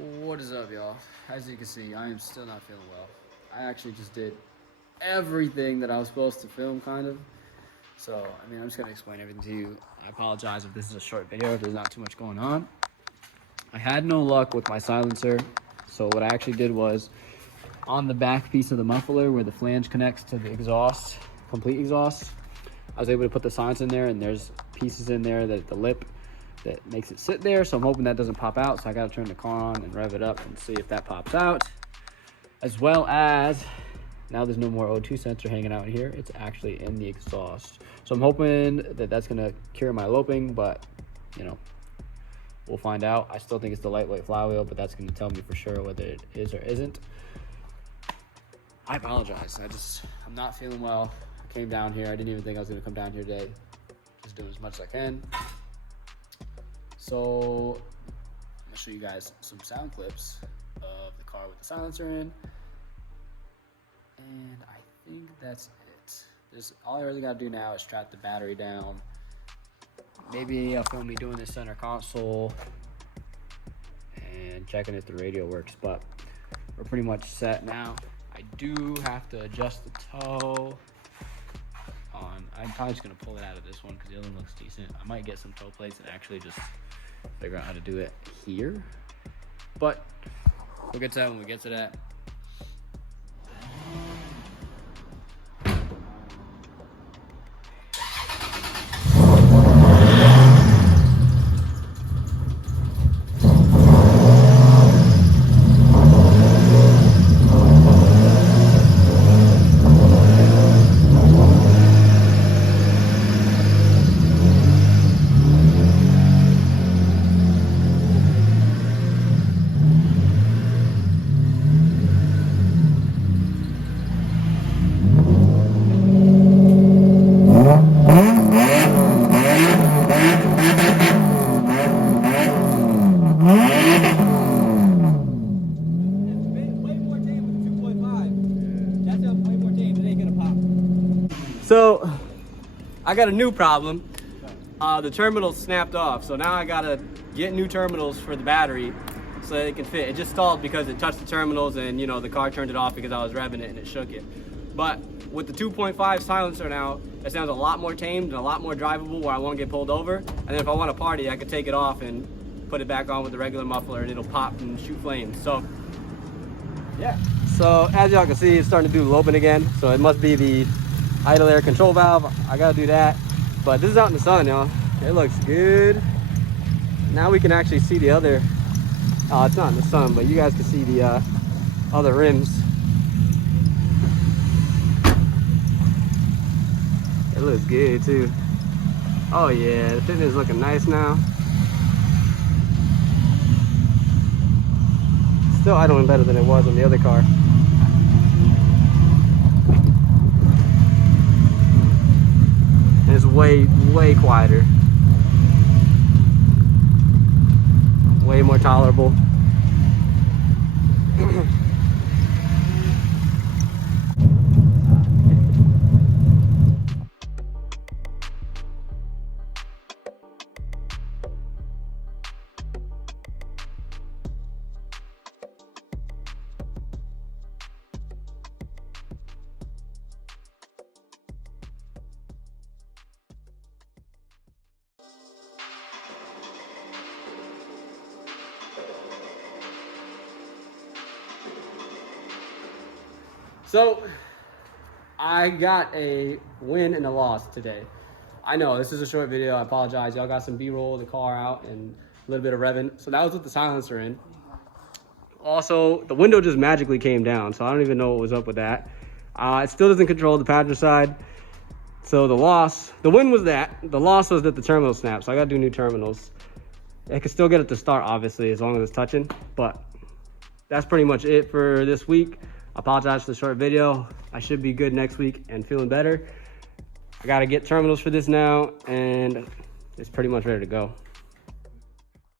What is up, y'all? As you can see, I am still not feeling well. I actually just did everything that I was supposed to film, kind of. So, I mean, I'm just gonna explain everything to you. I apologize if this is a short video, if there's not too much going on. I had no luck with my silencer, so what I actually did was, on the back piece of the muffler where the flange connects to the exhaust, complete exhaust, I was able to put the silencer in there, and there's pieces in there that the lip that makes it sit there, so I'm hoping that doesn't pop out. So I gotta turn the car on and rev it up and see if that pops out. As well as, now there's no more O2 sensor hanging out here, it's actually in the exhaust. So I'm hoping that that's gonna cure my loping, but you know, we'll find out. I still think it's the lightweight flywheel, but that's gonna tell me for sure whether it is or isn't. I apologize, I'm not feeling well. I came down here, I didn't even think I was gonna come down here today. Just doing as much as I can. So I'm gonna show you guys some sound clips of the car with the silencer in, and I think that's it. All I really gotta do now is strap the battery down. Maybe I'll film me doing the center console and checking if the radio works, but we're pretty much set now. I do have to adjust the toe on. I'm probably just gonna pull it out of this one because the other one looks decent. I might get some toe plates and actually just figure out how to do it here, but we'll get to that when we get to that. So I got a new problem. The terminals snapped off, so now I gotta get new terminals for the battery so that it can fit. It just stalled because it touched the terminals and, you know, the car turned it off because I was revving it and it shook it. But with the 2.5 silencer now, it sounds a lot more tamed and a lot more drivable where I won't get pulled over. And then if I want to party, I could take it off and put it back on with the regular muffler and it'll pop and shoot flames. So yeah. So as y'all can see, it's starting to do the loping again. So it must be the idle air control valve. I gotta do that, but this is out in the sun, y'all. It looks good. Now we can actually see the other, it's not in the sun, but you guys can see the other rims. It looks good too. Oh yeah, the fitment is looking nice now. Still idling better than it was on the other car. It's way quieter, way more tolerable. So I got a win and a loss today. I know this is a short video, I apologize. Y'all got some B-roll of the car out and a little bit of revving. So that was with the silencer in. Also, the window just magically came down, so I don't even know what was up with that. It still doesn't control the passenger side. So the win was that. The loss was that the terminal snapped, so I gotta do new terminals. I can still get it to start, obviously, as long as it's touching, but that's pretty much it for this week. I apologize for the short video. I should be good next week and feeling better. I gotta get terminals for this now, and it's pretty much ready to go.